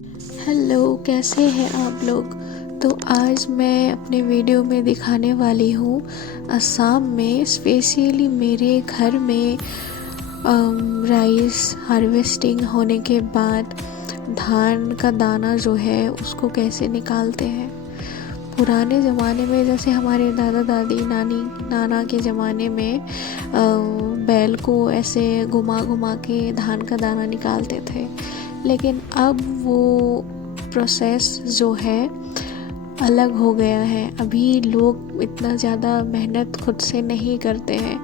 Hello, कैसे हैं आप लोग। तो आज मैं अपने वीडियो में दिखाने वाली हूँ असम में स्पेशली मेरे घर में राइस हार्वेस्टिंग होने के बाद धान का दाना जो है उसको कैसे निकालते हैं। पुराने ज़माने में जैसे हमारे दादा दादी नानी नाना के ज़माने में बैल को ऐसे घुमा घुमा के धान का दाना निकालते थे, लेकिन अब वो प्रोसेस जो है अलग हो गया है। अभी लोग इतना ज़्यादा मेहनत खुद से नहीं करते हैं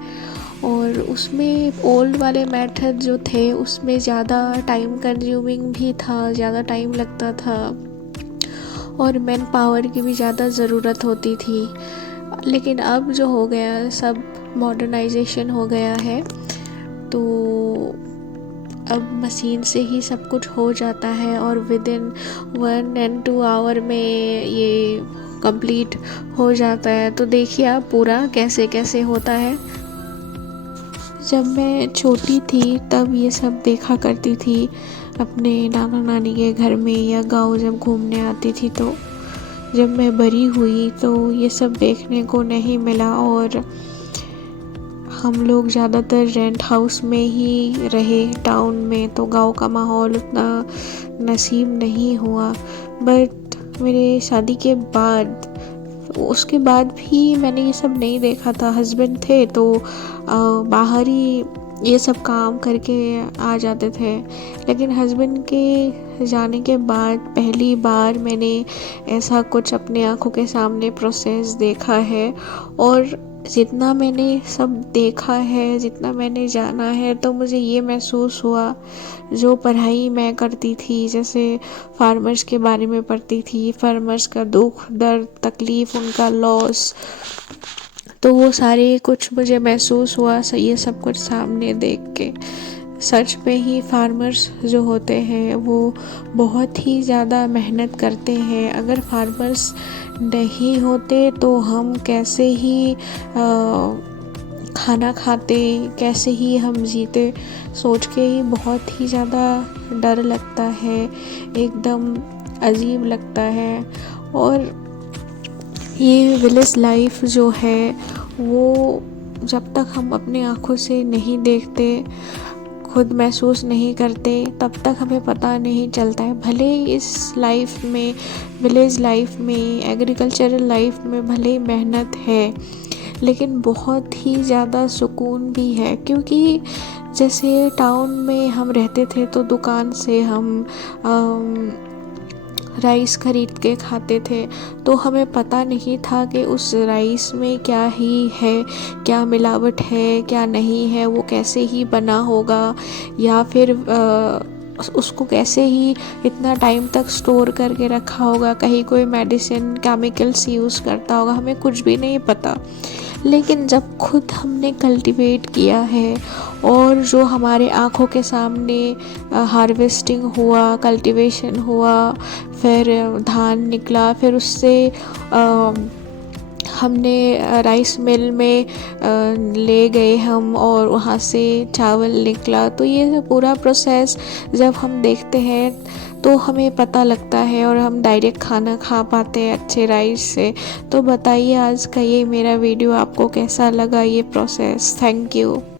और उसमें ओल्ड वाले मेथड जो थे उसमें ज़्यादा टाइम कंज्यूमिंग भी था, ज़्यादा टाइम लगता था और मैन पावर की भी ज़्यादा ज़रूरत होती थी। लेकिन अब जो हो गया सब मॉडर्नाइजेशन हो गया है, तो अब मशीन से ही सब कुछ हो जाता है और विद इन 1 and 2 आवर में ये कंप्लीट हो जाता है। तो देखिए आप पूरा कैसे कैसे होता है। जब मैं छोटी थी तब ये सब देखा करती थी अपने नाना नानी के घर में या गांव जब घूमने आती थी। तो जब मैं बड़ी हुई तो ये सब देखने को नहीं मिला और हम लोग ज़्यादातर रेंट हाउस में ही रहे। टाउन में तो गांव का माहौल उतना नसीब नहीं हुआ। बट मेरे शादी के बाद उसके बाद भी मैंने ये सब नहीं देखा था। हस्बैंड थे तो बाहर ही ये सब काम करके आ जाते थे, लेकिन हस्बैंड के जाने के बाद पहली बार मैंने ऐसा कुछ अपने आँखों के सामने प्रोसेस देखा है। और जितना मैंने सब देखा है, जितना मैंने जाना है, तो मुझे ये महसूस हुआ जो पढ़ाई मैं करती थी, जैसे फार्मर्स के बारे में पढ़ती थी, फार्मर्स का दुख दर्द तकलीफ़ उनका लॉस, तो वो सारे कुछ मुझे महसूस हुआ ये सब कुछ सामने देख के। सच में ही फार्मर्स जो होते हैं वो बहुत ही ज़्यादा मेहनत करते हैं। अगर फार्मर्स नहीं होते तो हम कैसे ही खाना खाते, कैसे ही हम जीते, सोच के ही बहुत ही ज़्यादा डर लगता है, एकदम अजीब लगता है। और ये विलेज लाइफ जो है वो जब तक हम अपने आँखों से नहीं देखते, खुद महसूस नहीं करते, तब तक हमें पता नहीं चलता है। भले इस लाइफ में, विलेज लाइफ में, एग्रीकल्चरल लाइफ में भले मेहनत है, लेकिन बहुत ही ज़्यादा सुकून भी है। क्योंकि जैसे टाउन में हम रहते थे तो दुकान से हम राइस खरीद के खाते थे, तो हमें पता नहीं था कि उस राइस में क्या ही है, क्या मिलावट है, क्या नहीं है, वो कैसे ही बना होगा, या फिर उसको कैसे ही इतना टाइम तक स्टोर करके रखा होगा, कहीं कोई मेडिसिन केमिकल्स यूज़ करता होगा, हमें कुछ भी नहीं पता। लेकिन जब खुद हमने कल्टीवेट किया है और जो हमारे आँखों के सामने हार्वेस्टिंग हुआ, कल्टीवेशन हुआ, फिर धान निकला, फिर उससे हमने राइस मिल में ले गए हम और वहाँ से चावल निकला। तो ये पूरा प्रोसेस जब हम देखते हैं तो हमें पता लगता है और हम डायरेक्ट खाना खा पाते हैं अच्छे राइस से। तो बताइए आज का ये मेरा वीडियो आपको कैसा लगा, ये प्रोसेस। Thank you.